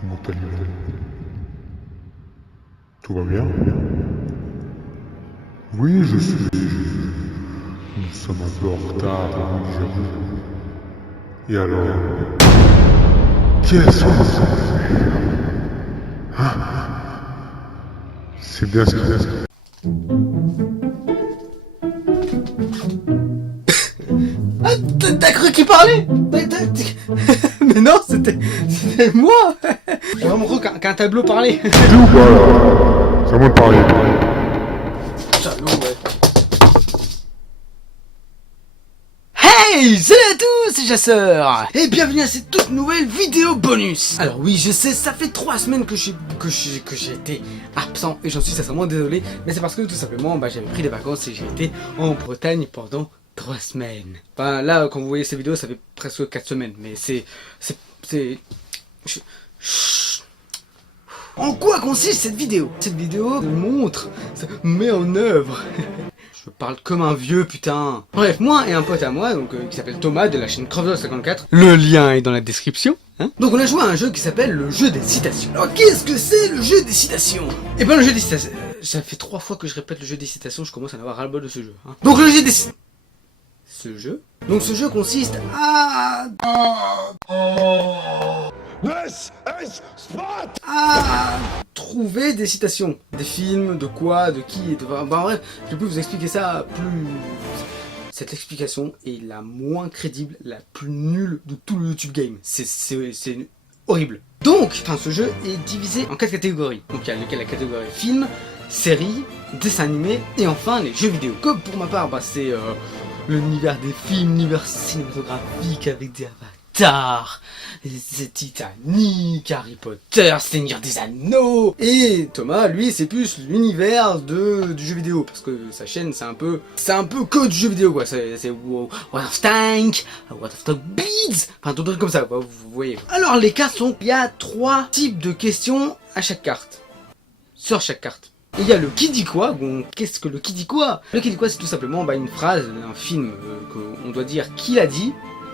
Comment allez-vous? Tout va bien? Oui, je suis. Nous sommes un peu en retard, oui, j'avoue. Et alors? Qu'est-ce qu'on s'en fait? Hein? C'est bien ce que... Ah, t'as cru qu'il parlait? Mais non, c'était moi. J'ai vraiment cru qu'un tableau parlait. Tu ou pas là? C'est à moi de parler. Salaud, ouais. Hey, salut à tous, c'est Chasseur et bienvenue à cette toute nouvelle vidéo bonus. Alors oui, je sais, ça fait 3 semaines que j'ai été absent et j'en suis sincèrement désolé, mais c'est parce que tout simplement, j'avais pris des vacances et j'ai été en Bretagne pendant 3 semaines. Enfin là, quand vous voyez ces vidéos, ça fait presque 4 semaines, mais En quoi consiste cette vidéo? Cette vidéo montre, met en œuvre. Je parle comme un vieux putain. Bref, moi et un pote à moi, donc qui s'appelle Thomas de la chaîne Crossover54. Le lien est dans la description. Hein, donc on a joué à un jeu qui s'appelle le jeu des citations. Alors qu'est-ce que c'est le jeu des citations? Eh ben le jeu des citations. Ça fait 3 fois que je répète le jeu des citations, je commence à en avoir res-le-bol de ce jeu. Hein. Donc le jeu des Donc ce jeu consiste à trouver des citations, des films, de quoi, de qui, bref, je peux vous expliquer ça plus... Cette explication est la moins crédible, la plus nulle de tout le YouTube game. C'est horrible. Donc, ce jeu est divisé en 4 catégories. Donc il y a la catégorie film, série, dessin animé et enfin les jeux vidéo. Comme pour ma part, c'est l'univers des films, l'univers cinématographique avec des avatars, c'est Titanic, Harry Potter, Seigneur des Anneaux. Et Thomas, lui, c'est plus l'univers du jeu vidéo, parce que sa chaîne, c'est un peu que du jeu vidéo, quoi. C'est World of Tanks, World of Tank Beats, enfin d'autres trucs comme ça, quoi, vous voyez. Alors les cartes sont, il y a 3 types de questions à chaque carte, sur chaque carte. Et il y a le qui dit quoi. Bon, qu'est-ce que le qui dit quoi? Le qui dit quoi, c'est tout simplement une phrase, un film qu'on doit dire qui l'a dit,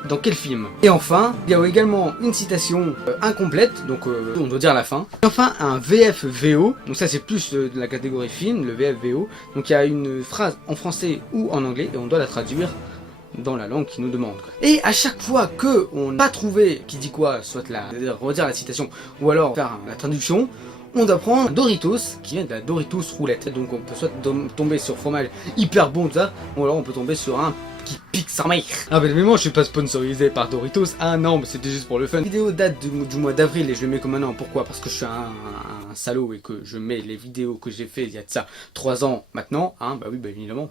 dans quel film. Et enfin, il y a également une citation incomplète, donc on doit dire à la fin. Et enfin, un VF-VO, donc ça c'est plus de la catégorie film, le VF-VO. Donc il y a une phrase en français ou en anglais et on doit la traduire dans la langue qui nous demande. Quoi. Et à chaque fois que on n'a pas trouvé qui dit quoi, soit redire la citation ou alors faire la traduction, on doit prendre un Doritos qui vient de la Doritos roulette. Donc on peut soit tomber sur fromage hyper bon, tout ça, ou alors on peut tomber sur un qui pique sa mère. Ah mais je suis pas sponsorisé par Doritos. Ah non, mais c'était juste pour le fun. La vidéo date du mois d'avril et je le mets comme un an. Pourquoi? Parce que je suis un salaud et que je mets les vidéos que j'ai fait il y a de ça 3 ans maintenant. Hein, bah oui, évidemment.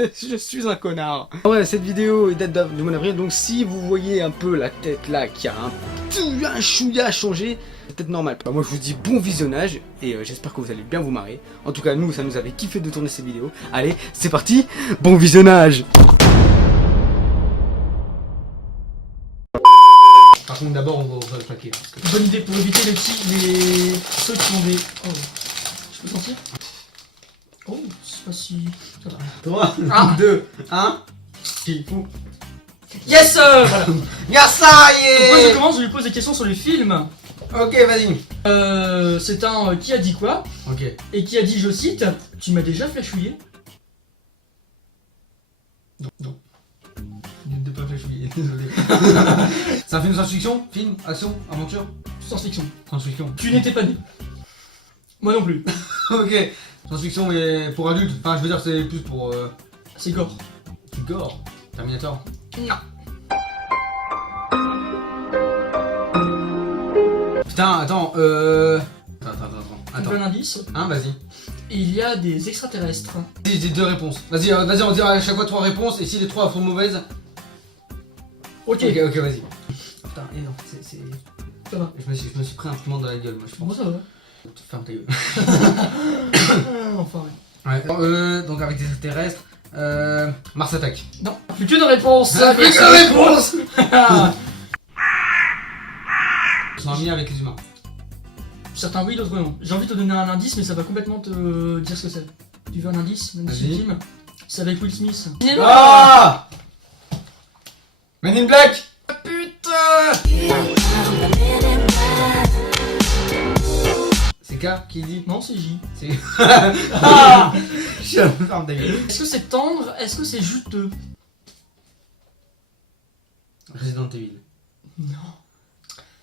Je suis un connard. Ouais, cette vidéo date du mois d'avril. Donc si vous voyez un peu la tête là qui a un chouïa changé, c'est peut-être normal. Moi je vous dis bon visionnage et j'espère que vous allez bien vous marrer. En tout cas nous ça nous avait kiffé de tourner cette vidéo. Allez, c'est parti, bon visionnage. Par contre d'abord on va le claquer. Bonne idée pour éviter ceux qui ont des... Oh, je peux sentir? Oh, c'est pas si... Ça va. 3, 2, 1. Il faut... Yes sir. Voilà. Yes ça y Moi est. je commence, je lui pose des questions sur les films. Ok, vas-y. C'est un qui a dit quoi? Ok. Et qui a dit, je cite, tu m'as déjà flashouillé? Non. De pas flashouiller, désolé. C'est un film de science-fiction? Film? Action? Aventure? Science-fiction. Science-fiction. Tu n'étais pas né. Moi non plus. Ok. Science-fiction mais pour adultes. Enfin je veux dire c'est plus pour... C'est gore. Gore. Terminator. Non. Putain, attends, Un indice. Hein, vas-y. Il y a des extraterrestres. J'ai 2 réponses. Vas-y, on dira à chaque fois 3 réponses et si les 3 sont mauvaises... Ok, Ok, vas-y. Putain, et non, c'est... Ça va. Je me suis pris un piment dans la gueule, moi je Bon, pense. ça va. Ferme ta gueule. Enfin, Ouais. Donc avec des extraterrestres... Mars Attack. non, plus qu'une réponse. Plus qu'une réponse. Ils sont amis avec les humains. Certains oui, d'autres non. J'ai envie de te donner un indice, mais ça va complètement te dire ce que c'est. Tu veux un indice? Même si film. C'est avec Will Smith. Ah, Men in Black. Putain. K qui dit? Non, c'est J. C'est. Ah, je suis un peu ferme ta gueule. Est-ce que c'est tendre? Est-ce que c'est juteux? Resident Evil. Non.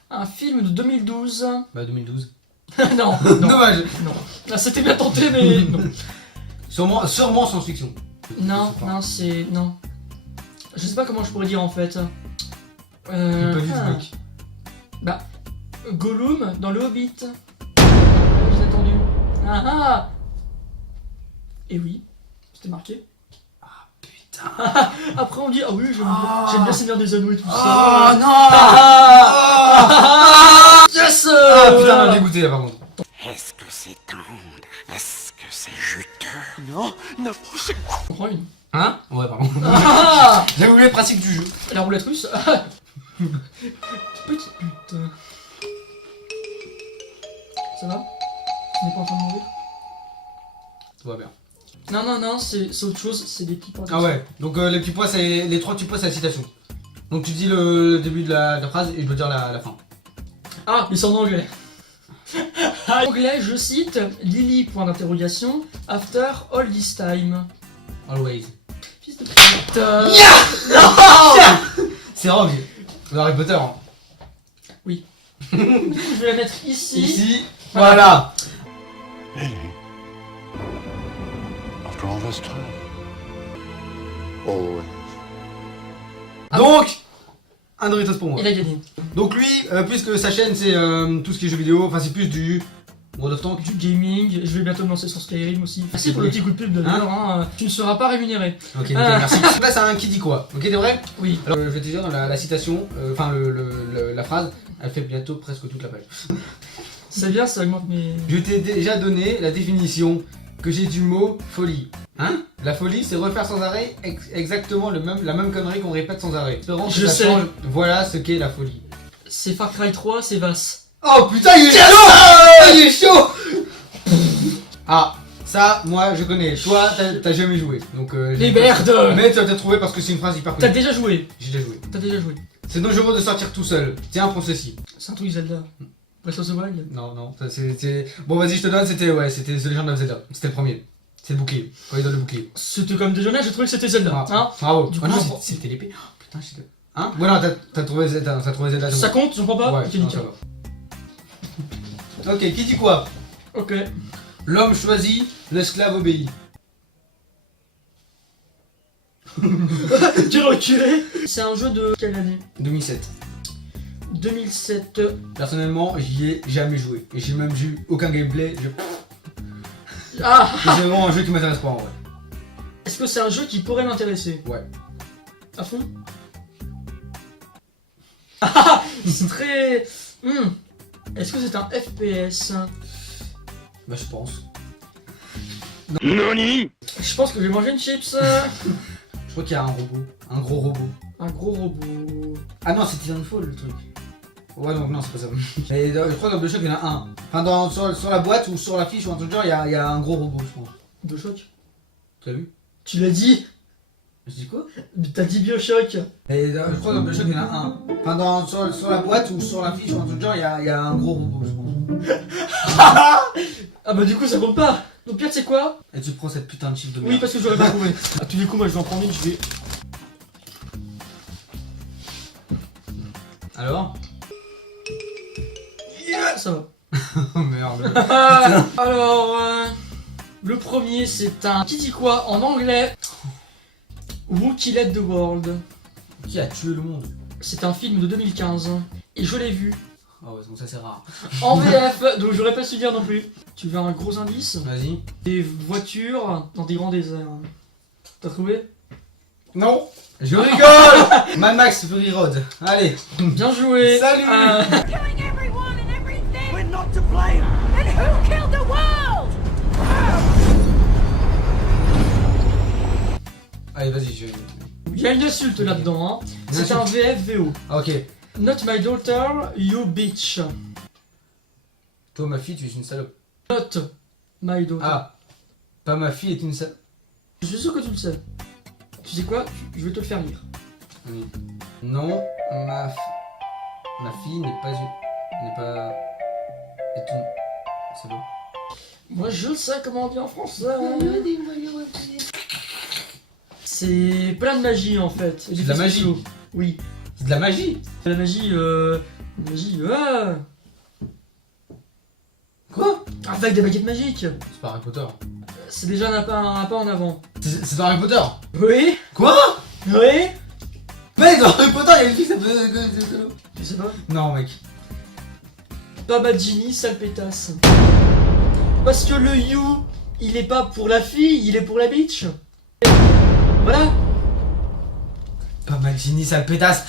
Un film de 2012. Bah 2012. Non, non, Dommage. non. Ah, c'était bien tenté, mais non. Sûrement science-fiction. Non, Je sais pas. non, c'est... Non. Je sais pas comment je pourrais dire, en fait. J'ai pas vu ce ah. mec. Bah, Gollum dans le Hobbit. J'ai attendu. Ah ah. Et oui, c'était marqué. Putain. Après on dit ah oui j'aime bien Seigneur des Anneaux et tout Oh ça. non. Yes. Ah putain, elle m'a dégoûté là par contre. Est-ce que c'est tendre? Est-ce que c'est juteux? Non, n'approchez pas. On prend une. Hein? Ouais, pardon. Ah J'ai oublié le principe du jeu. la roulette russe. Petite pute. Ça va? Tu n'es pas en train de mourir? Tout va bien. Non, non, non, c'est autre chose, c'est des petits points. Ah ouais, donc les petits points, c'est les trois petits points, c'est la citation. Donc tu dis le début de la phrase et je dois dire la fin. Ah, mais c'est en anglais. En anglais, je cite Lily, point d'interrogation, after all this time. Always. Fils de pute. C'est Rogue. Dans Harry Potter. Hein. Oui. Du coup, je vais la mettre ici. Ici, voilà. Really? After all this time? Always. Donc, un Doritos pour moi. Il a gagné. Donc lui, puisque sa chaîne c'est tout ce qui est jeux vidéo, enfin c'est plus du World of Tanks. Du gaming, je vais bientôt me lancer sur Skyrim aussi. Merci pour le petit coup de pub de l'heure, hein. Tu ne seras pas rémunéré. Ok, nickel, merci. Donc là c'est un qui dit quoi. Ok, t'es vrai? Oui. Alors je vais te dire dans la citation, enfin la phrase, elle fait bientôt presque toute la page. C'est bien, ça augmente mes... Je t'ai déjà donné la définition que j'ai du mot folie. Hein? La folie, c'est refaire sans arrêt exactement la même connerie qu'on répète sans arrêt. Espérons que Je ça sais. change. Voilà ce qu'est la folie. C'est Far Cry 3, c'est Vass. Oh putain, il est chaud! Il est chaud! Ah, ça, moi je connais. Toi, t'as jamais joué. Donc, Les merdes! Mais tu vas peut-être trouver parce que c'est une phrase hyper T'as connue. déjà joué. J'ai déjà joué. T'as déjà joué. C'est dangereux de sortir tout seul. Tiens, prends ceci. C'est un truc Zelda. Breath of the Wild. Non, non, ça, c'est. Bon, vas-y, je te donne, c'était The Legend of Zelda. C'était le premier. C'est le bouclier. Quand il donne le bouclier. C'était comme déjeuner, j'ai trouvé que c'était Zelda. Ah, Hein bravo. Du coup, Ah non, j'en prends. c'était l'épée. Oh, putain, je sais. Hein? Voilà, t'as trouvé Zelda. T'as trouvé Zelda. Ça compte, j'en prends pas? Ouais, Ok, non, nickel. ça va. Ok, qui dit quoi? Ok. L'homme choisit, l'esclave obéit. J'ai reculé. C'est un jeu de quelle année? 2007. 2007. Personnellement, j'y ai jamais joué. Et j'ai même vu aucun gameplay. Ah! C'est vraiment un jeu qui m'intéresse pas en vrai. Est-ce que c'est un jeu qui pourrait m'intéresser? Ouais. À fond? Ah! C'est très... Est-ce que c'est un FPS? Bah, je pense. Nani? Je pense que je vais manger une chips. Je crois qu'il y a un robot. Un gros robot. Un gros robot. Ah non, c'est Titanfall le truc. Ouais, donc non, c'est pas ça. Et je crois que dans BioShock, il y en a un. Enfin, sur la boîte ou sur la fiche ou un truc genre, il y a un gros robot, je pense. Bioshock? Tu l'as vu? Tu l'as dit? Je dis quoi? Mais t'as dit Bioshock. Et je crois que dans BioShock, il y en a un. Enfin, sur la boîte ou sur la fiche ou un truc genre, il y a un gros robot, je pense. Ah bah du coup ça compte pas. Donc pire c'est quoi? Et tu prends cette putain de chiffre de merde. Oui parce que j'aurais pas trouvé. À tous les coups moi je vais en prendre une, je vais... Alors? Ça va. Oh merde. Alors, le premier c'est un... Qui dit quoi en anglais? Who Killed the World. Qui a tué le monde? C'est un film de 2015. Et je l'ai vu Ah ouais, donc ça c'est rare. en VF, donc j'aurais pas su dire non plus. Tu veux un gros indice? Vas-y. Des voitures dans des grands déserts. T'as trouvé? Non. Je rigole. Mad Max Fury Road. Allez. Bien joué. Salut. Killing everyone and everything. We're not to blame. And who killed the world? Allez, vas-y, je... Il y a une insulte là-dedans, hein. C'est un VF VO. Ah, ok. Not my daughter, you bitch. Toi, ma fille, tu es une salope. Not my daughter. Ah. Pas ma fille est une salope. Je suis sûr que tu le sais. Tu sais quoi? Je vais te le faire lire. Oui. Non, ma fille n'est pas... N'est pas... Est une... C'est bon. Moi je sais comment on dit en français. C'est plein de magie en fait. C'est de la magie. Oui. C'est de la magie. La magie, ah Quoi? avec des baguettes magiques. C'est pas Harry Potter. C'est déjà un pas en avant. C'est dans Harry Potter. Oui. Quoi? Oui. Mec, dans Harry Potter, il y a une fille qui s'appelle... Tu sais pas. Non, mec. Babadjini, sale pétasse. Parce que le you, il est pas pour la fille, il est pour la bitch. Voilà. Pas Magini, sale pétasse.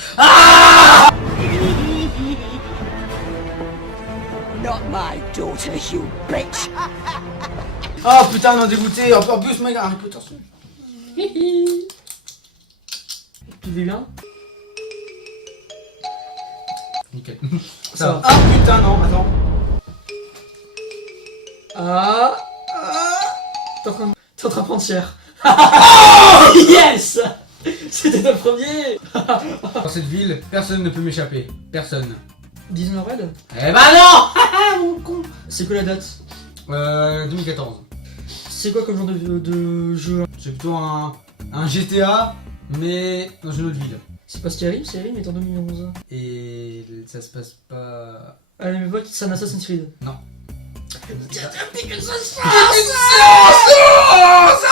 Not my daughter, you bitch! Oh putain, non, dégoûté. En plus, mec, Harry Potter, Tu vis bien? nickel. Ça va. Ah putain, non, attends. Ah. T'es en train de prendre cher. Yes. C'était le premier. Dans cette ville, personne ne peut m'échapper. Personne. Disney Red. Eh bah non. Mon con. C'est quoi la date? 2014. C'est quoi comme genre de jeu? C'est plutôt un GTA, mais dans une autre ville. C'est pas Skyrim, Skyrim est en 2011. Et ça se passe pas... Allez, mais vois que c'est un Assassin's Creed. Non. C'est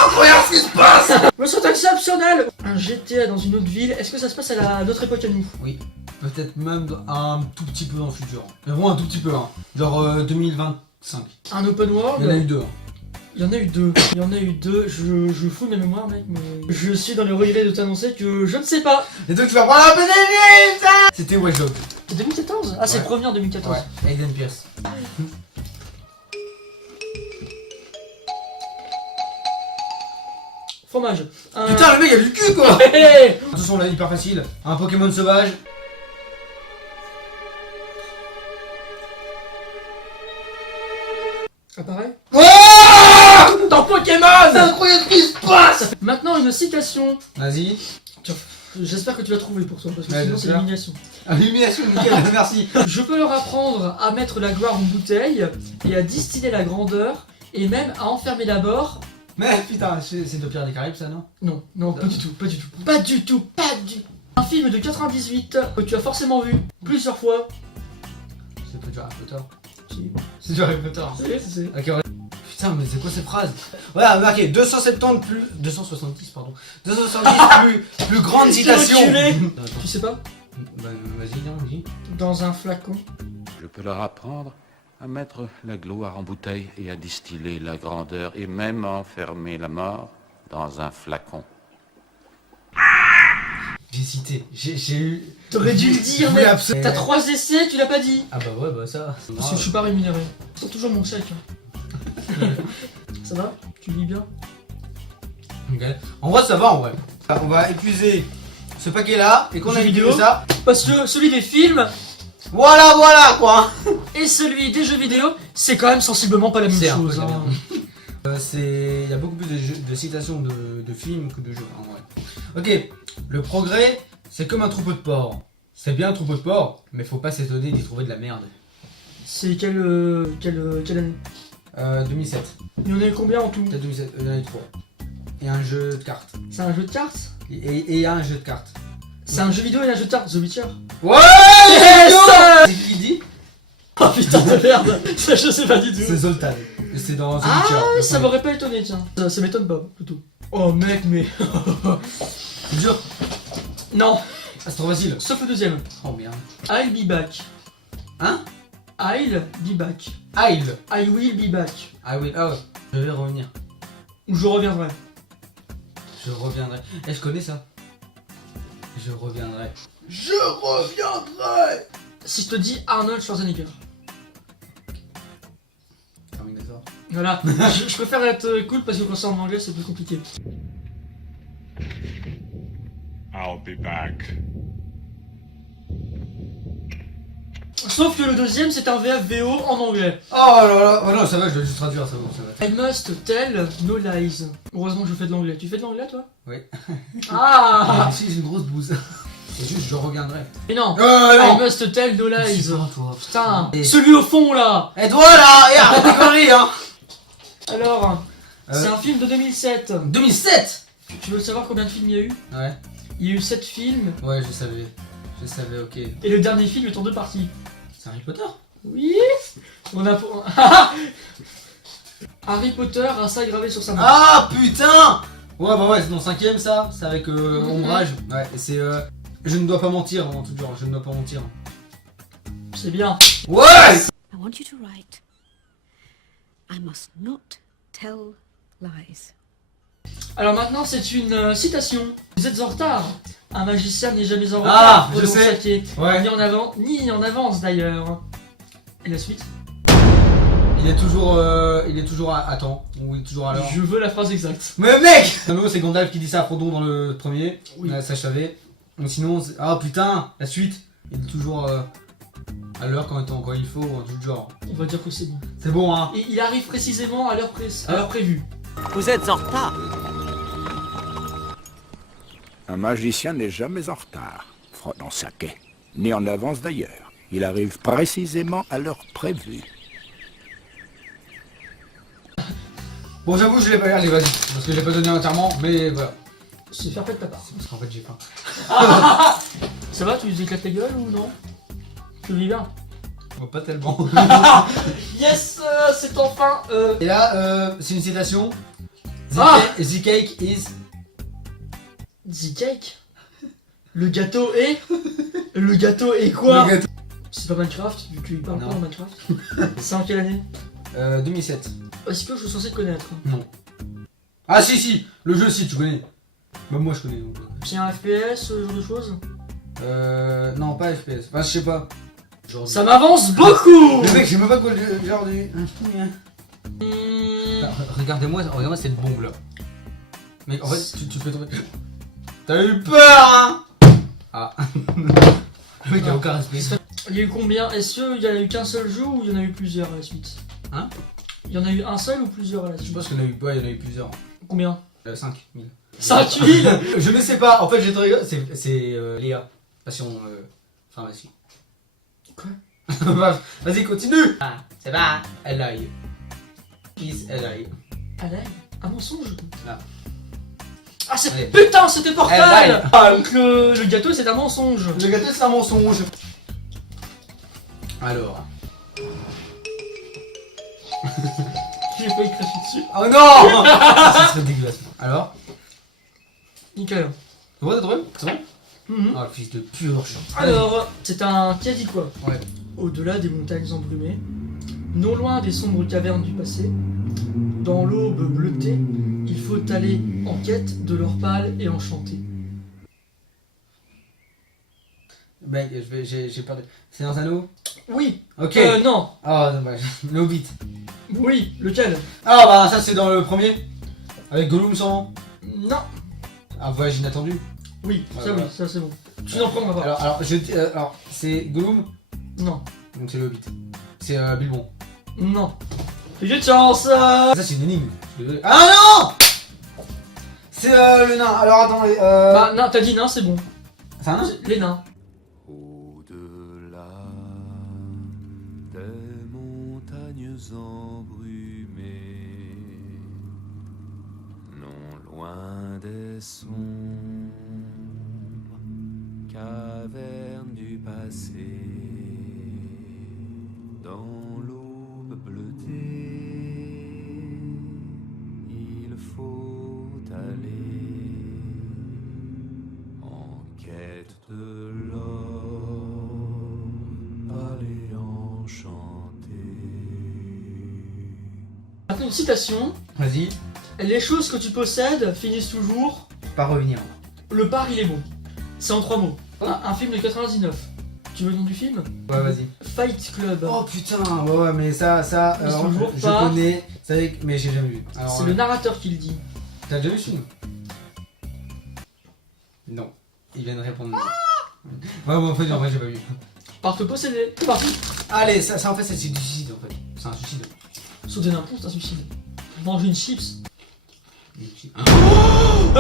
incroyable ce qui se passe! Mais c'est exceptionnel! Un GTA dans une autre ville, est-ce que ça se passe à notre époque à nous? Oui. Peut-être même un tout petit peu dans le futur. Mais bon, un tout petit peu, hein. Genre 2025. Un open world? Il y en a eu deux. Hein. Il y en a eu deux. Il y en a eu deux. Je fous ma mémoire, mec, mais je suis dans le regret de t'annoncer que je ne sais pas. Et donc tu vas prendre un peu d'énergie, putain. C'était Watch Dogs. C'est 2014? Ah, c'est Ouais. le premier en 2014. Ouais, Aiden Pierce. Fromage. Putain, le mec a du cul quoi. Hey. De toute façon, on l'a hyper facile. Un Pokémon sauvage. Apparaît? Oh Dans Pokémon! C'est incroyable ce qui se passe. Maintenant, une citation. Vas-y. J'espère que tu l'as trouvé pour toi, parce que Ouais, sinon c'est j'espère. l'élimination. Illumination, nickel, merci. Je peux leur apprendre à mettre la gloire en bouteille, et à distiller la grandeur, et même à enfermer la mort. Mais putain, c'est de Pierre des Caraïbes ça, non? Non, non, pas du tout, pas du tout. Pas du tout, pas du tout. Un film de 98 que tu as forcément vu plusieurs fois. C'est pas du Harry Potter. Si. C'est du Harry Potter. C'est. Ok, ouais. Putain, mais c'est quoi cette phrase? Voilà, marqué 270 plus... 270, pardon. 270 plus grande citation. Tu sais pas? Bah, vas-y, non, vas-y. Dans un flacon. Je peux leur apprendre à mettre la gloire en bouteille et à distiller la grandeur et même à enfermer la mort dans un flacon. J'ai cité, j'ai eu... T'aurais dû le dire, Oui, mec. absolument. T'as 3 essais, tu l'as pas dit. Ah bah ouais, bah ça... Parce que je suis pas rémunéré. C'est toujours mon chèque. Ça va? Tu lis bien? Ok. En vrai, ça va en vrai. On va épuiser ce paquet là et qu'on Jeux a vidéo. vidéo ça. Parce que celui des films Voilà quoi. et celui des jeux vidéo, c'est quand même sensiblement pas la même C'est un peu chose. la hein. même. Il y a beaucoup plus de citations de films que de jeux en vrai. Ok, le progrès, c'est comme un troupeau de porcs. C'est bien un troupeau de porcs, mais faut pas s'étonner d'y trouver de la merde. C'est quelle année? 2007. Il y en a eu combien en tout? Peut-être 2007, il y en a eu 3. Et un jeu de cartes. C'est un jeu de cartes? Et il y a un jeu de cartes. C'est un jeu vidéo et un jeu de cartes, The Witcher. Ouais. Yes. C'est qui dit? Oh putain de merde. Ça je sais pas du tout. C'est Zoltan. Et c'est dans The Ah, Witcher. le ça premier. m'aurait pas étonné, tiens. Ça m'étonne pas, plutôt. Oh mec, mais... C'est dur. non, Ah, c'est trop facile. sauf le deuxième. Oh merde. I'll be back. Hein? I'll be back. I'll. I will be back. Ah oui, ah ouais. Je vais revenir. Ou je reviendrai. Je reviendrai. Eh, je connais ça. Je reviendrai. Je reviendrai. Si je te dis Arnold Schwarzenegger. Terminator. Voilà, je préfère être cool parce que quand c'est en anglais c'est plus compliqué. I'll be back. Sauf que le deuxième c'est un VFVO en anglais. Oh là là. Oh non, ça va, je dois juste traduire, ça va, ça va. I must tell no lies. Heureusement que je fais de l'anglais. Tu fais de l'anglais toi? Oui. Ah. Si, j'ai une grosse bouse. C'est juste, je reviendrai. Mais non. non. I must tell no lies. C'est pas toi. Putain. Et- Celui au fond là. Et toi là, et arrête de conneries, hein. Alors, c'est un film de 2007. 2007. Tu veux savoir combien de films il y a eu? Ouais. Il y a eu 7 films. Ouais, je savais. Je savais, ok. Et le dernier film est en 2 parties. C'est Harry Potter. Oui. On a. Harry Potter a ça gravé sur sa main. Ah putain. Ouais, bah ouais, c'est dans le 5ème ça. C'est avec Ombrage. Ouais, et c'est je ne dois pas mentir, en tout genre, je ne dois pas mentir. C'est bien. Ouais. I want you to write, I must not tell lies. Alors maintenant, c'est une citation. Vous êtes en retard. Un magicien n'est jamais en Ah, retard. je Prenons sais. sa quête. Ouais. Ni en avant, ni en avance d'ailleurs. Et la suite? Il est toujours à temps, ou il est toujours à l'heure. Je veux la phrase exacte. Mais mec! Non, c'est Gandalf qui dit ça à Frodon dans le premier. Oui. Ça je savais. Donc sinon, ah putain, la suite. Il est toujours à l'heure quand il faut, un truc du genre. On va dire que c'est bon. C'est bon, hein? Et il arrive précisément à l'heure prévue. Vous êtes en retard. Un magicien n'est jamais en retard, Frodon Sacquet, ni en avance d'ailleurs. Il arrive précisément à l'heure prévue. Bon, j'avoue, je l'ai pas. Allez, vas-y. Parce que je l'ai pas donné entièrement, mais voilà. C'est fair play de ta part. Parce qu'en fait, j'ai faim. Ça va, tu éclates ta gueule ou non? Tu vis bien? Bon, pas tellement. Yes, c'est enfin. Et là, c'est une citation. Ah The cake is. The cake. Le gâteau est. Le gâteau est quoi? Le gâteau. C'est pas Minecraft, vu que tu y parles pas Non. dans Minecraft. C'est en quelle année? 2007. Est-ce que je suis censé connaître? Non. Ah, si, le jeu, si, tu connais. Même moi, je connais. Donc. C'est un FPS, ce genre de choses? Non, pas FPS. Enfin, je sais pas. Genre Ça m'avance beaucoup! Le mec, je sais même pas quoi le genre du. Hmm, Regardez-moi, cette bombe là. Mec, en fait, tu fais tomber. T'as eu peur, hein? Ah. Le mec, il a aucun respect. Il y a eu combien? Est-ce qu'il y en a eu qu'un seul jeu ou il y en a eu plusieurs à la suite? Hein? Il y en a eu un seul ou plusieurs à la Je suite? pense qu'il y en a eu, ouais, il y en a eu plusieurs. Combien? 5000. 5000? Je ne sais pas, en fait, j'ai trop rigolé. C'est Léa. Passion pharmacie. Quoi? Vas-y, continue! Ah, c'est pas. L.I. Is L.I. Allez, un mensonge? Ah. Ah, c'est. Allez. Putain, c'était Portal! Allez. Donc le gâteau, c'est un mensonge. Le gâteau, c'est un mensonge. Alors. J'ai failli cracher dessus. Oh non! Ça serait dégueulasse. Alors? Nickel. C'est bon, t'as trouvé? C'est bon? Mhm. Oh, le fils de purge. Alors, c'est un qui a dit quoi? Ouais. Au-delà des montagnes embrumées, non loin des sombres cavernes du passé, dans l'aube bleutée, il faut aller en quête de l'or pâle et enchanté. Mec, j'ai peur de. C'est un anneau? Oui. Ok. Non. Ah, dommage. Le Hobbit. Oui. Lequel? Ah, bah, ça, c'est dans le premier. Avec Gollum, sûrement. Non. Ah, voyage inattendu. Oui. Ouais, Ça voilà. oui. Ça c'est bon. Tu n'en prendras pas. Alors, c'est Gollum, Non. donc c'est le Hobbit. C'est Bilbon. Non. J'ai de chance. Ça, c'est une énigme. Je suis désolé. Ah non! C'est le nain. Alors, attendez. Bah non, t'as dit non, c'est bon. C'est un nain? Les nains. Au-delà des montagnes embrumées, non loin des sombres cavernes du passé, dans l'aube bleutée, il faut aller en quête de l'or, aller enchanter. Maintenant une citation. Vas-y. Les choses que tu possèdes finissent toujours. Pas revenir. Le par il est bon. C'est en 3 mots. Un film de 99. Tu veux le nom du film? Ouais, vas-y. Fight Club. Oh putain, ouais, mais ça, Mais c'est alors, toujours je pas- connais, mais j'ai jamais vu. Alors, C'est le narrateur qui le dit. T'as déjà vu ce film? Non. Il vient de répondre non. Ouais, bon, en fait, en vrai, j'ai pas vu. Par te posséder. C'est parti. Allez, ça en fait, c'est du suicide en fait. C'est un suicide. Sauter d'un pont, c'est un suicide. Manger une chips. Oh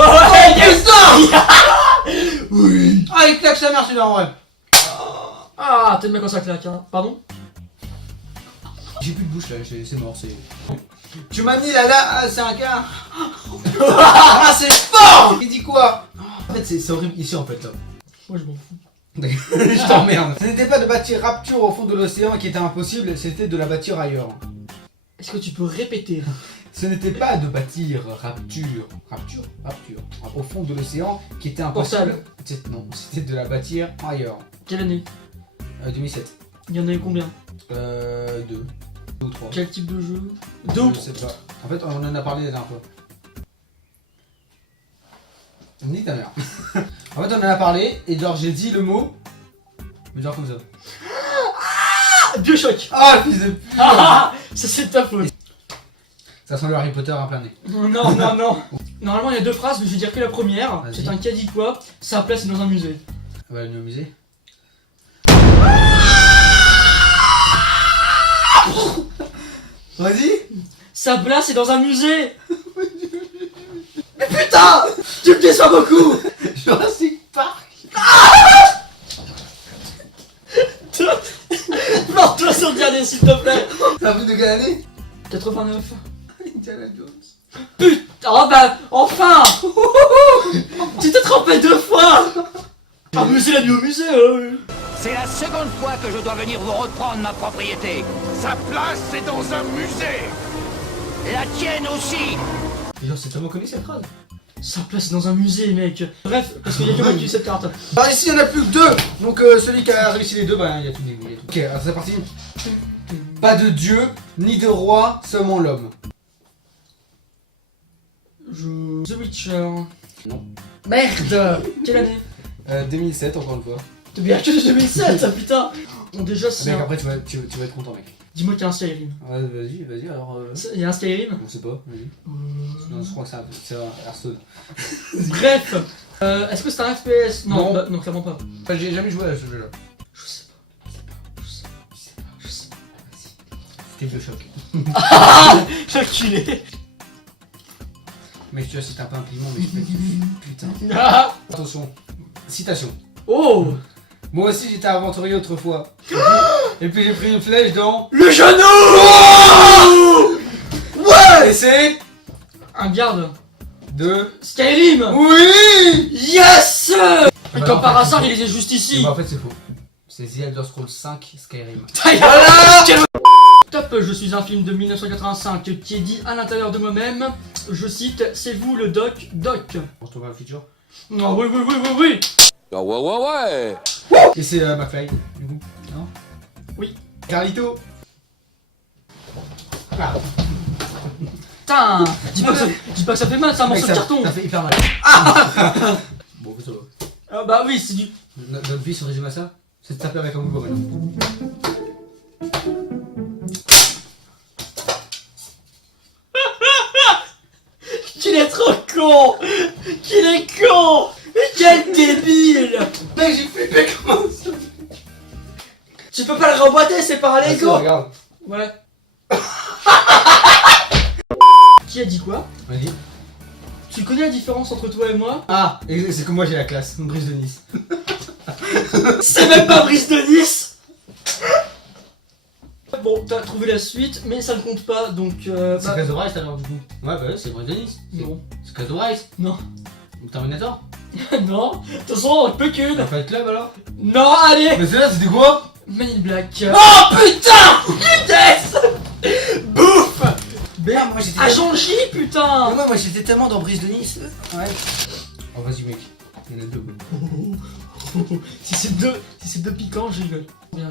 Oui. Ah, il claque sa mère celui-là en vrai. Ah, t'aimes bien quand ça claque, hein. Pardon? J'ai plus de bouche là, c'est mort, c'est... Tu m'as dit là, c'est un gars. Ah, c'est fort. Il dit quoi? En fait, c'est horrible ici en fait là. Moi je m'en fous. Je t'emmerde. Ce n'était pas de bâtir Rapture au fond de l'océan qui était impossible, c'était de la bâtir ailleurs. Est-ce que tu peux répéter? Ce n'était pas de bâtir Rapture au fond de l'océan qui était impossible. Non, c'était de la bâtir ailleurs. Quelle année? 2007. Il y en a eu combien? 2 ou 3. Quel type de jeu? 2 ou Je sais pas. En fait, on en a parlé la dernière fois. Ni ta mère. En fait, on en a parlé et genre j'ai dit le mot, mais genre comme ça. Bioshock. Ah, fils de pute. Ça c'est de ta faute. Ça sent le Harry Potter à plein nez. Non. Normalement il y a 2 phrases, mais je vais dire que la première. Vas-y. C'est un qui a dit quoi? Sa place est dans un musée. On va aller au musée. Vas-y. Sa place est dans un musée. Mais putain, tu me déçois beaucoup. Jurassic Park. Plante-toi sur le dernier s'il te plaît. T'as vu de quelle année? 89. Indiana Jones. Putain, oh bah, enfin. Tu t'es trompé 2 fois. Un musée l'a mis au musée. C'est la seconde fois que je dois venir vous reprendre ma propriété. Sa place est dans un musée. La tienne aussi. Et genre, c'est tellement connu cette phrase. Sa place est dans un musée, mec. Bref, parce qu'il y a que moi qui ai cette carte. Bah, ici, il y en a plus que 2. Donc, celui qui a réussi les 2, bah, il y a tout des goûts. Ok, alors c'est parti. Pas de dieu, ni de roi, seulement l'homme. The Witcher. Non. Merde. Quelle année? 2007, encore une fois. T'es bien que 2007, ça putain. Bon, déjà, c'est. Mec, un- après, tu vas être content, mec. Dis-moi qu'il y a un Skyrim. Ouais, vas-y, alors. Il y a un Skyrim? On sait pas, vas-y. Non, je crois que c'est un Hearthstone. Bref. Est-ce que c'est un FPS? Non, Non. bah, non, clairement pas. Enfin, j'ai jamais joué à ce jeu-là. Je sais pas. C'était Bioshock. J'ai enculé. Mais tu vois, c'est un peu un piment, mais je putain. Ah. Attention, citation. Oh. Moi aussi, j'étais aventurier autrefois. Et puis j'ai pris une flèche dans. Le genou. Ouais. Et c'est. Un garde. De. Skyrim. Oui. Yes. Et Bah, comme en par fait, hasard, il était juste ici. Bah, en fait, c'est faux. C'est The Elder Scrolls 5 Skyrim. Top, je suis un film de 1985 qui est dit à l'intérieur de moi-même. Je cite, c'est vous le doc. On se retrouve dans le futur. Oh, oui. Ouais. Et c'est McFly, du coup. Non? Oui. Carlito. Ah. Putain, dis pas que ça fait mal, c'est un Mec, morceau de carton. Ça fait hyper mal. Bon, ça va. Ah bah oui, c'est du... Notre vie se résume à ça? C'est de taper avec un boulot maintenant. Qu'il est trop con. Qu'il est con. Mais quel débile. Mec, j'ai flippé comment ça? Tu peux pas le remboîter, c'est par Ah, si, Lego. regarde. Ouais. Qui a dit quoi? Vas-y. Tu connais la différence entre toi et moi? Ah, et c'est que moi j'ai la classe, une brise de Nice. C'est même pas Brice de Nice. Bon, t'as trouvé la suite, mais ça ne compte pas, donc C'est Case of Rice alors du coup. Ouais, bah ouais, c'est brise de Nice. Non. C'est Case of Rice. Non. Terminator. Non. De toute façon, peut qu'une. T'as Fight Club alors? Non, allez. Mais c'est là, c'était quoi? Men in Black. Oh putain! Yes. Bouffe. Merde, moi j'étais. Agent J, putain. Moi j'étais tellement dans Brise de Nice. Ouais. Oh vas-y mec, il y en a 2. Si c'est deux piquants, je rigole. Bien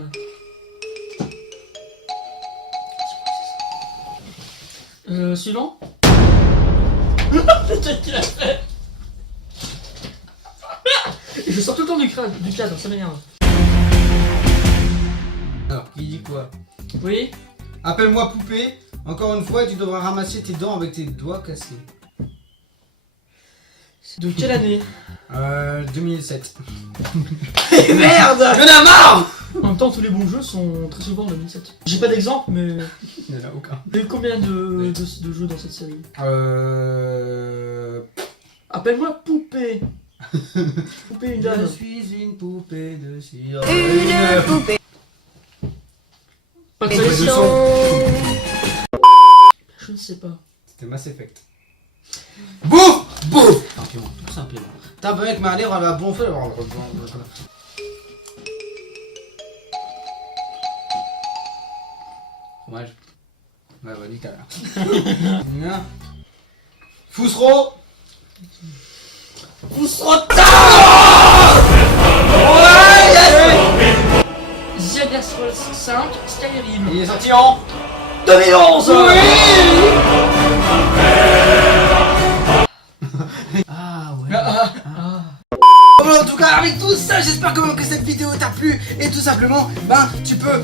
là. Suivant. Qu'est-ce qu'il a fait? Et je sors tout le temps du cadre, ça m'énerve. Alors, qui dit quoi? Oui. Appelle-moi poupée. Encore une fois, tu devras ramasser tes dents avec tes doigts cassés. De quelle année? 2007. Merde! Y'en a marre! En même temps, tous les bons jeux sont très souvent en 2007. J'ai pas d'exemple, mais. Il n'y en a aucun. Il y a eu combien de jeux dans cette série? Appelle-moi poupée. Poupée une dame. Je suis une poupée de cire. Une poupée. Pas de Et de solution. son. Je ne sais pas. C'était Mass Effect. Bouf bouf. Ok, bon, tout simple. T'as pas mec, ma lèvre elle va bonfler. Fromage. Ouais, bah nickel. Foussereau. Foussereau. The Elder Scrolls 5 Skyrim. Il est sorti en 2011. Ah ouais. Bon, en tout cas, avec tout ça, j'espère quand même que cette vidéo t'a plu. Et tout simplement, ben, tu peux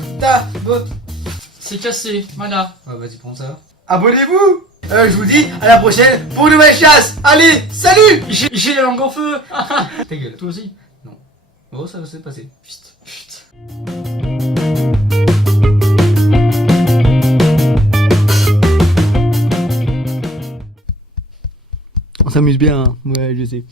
C'est cassé, voilà. Ouais, vas-y, prends ça. abonnez-vous. Je vous dis à la prochaine pour une nouvelle chasse. Allez, salut. J'ai la langue en feu. Ta gueule. Toi aussi. Non. Oh, ça s'est passé. Chut, chut. On s'amuse bien, hein. Ouais, je sais.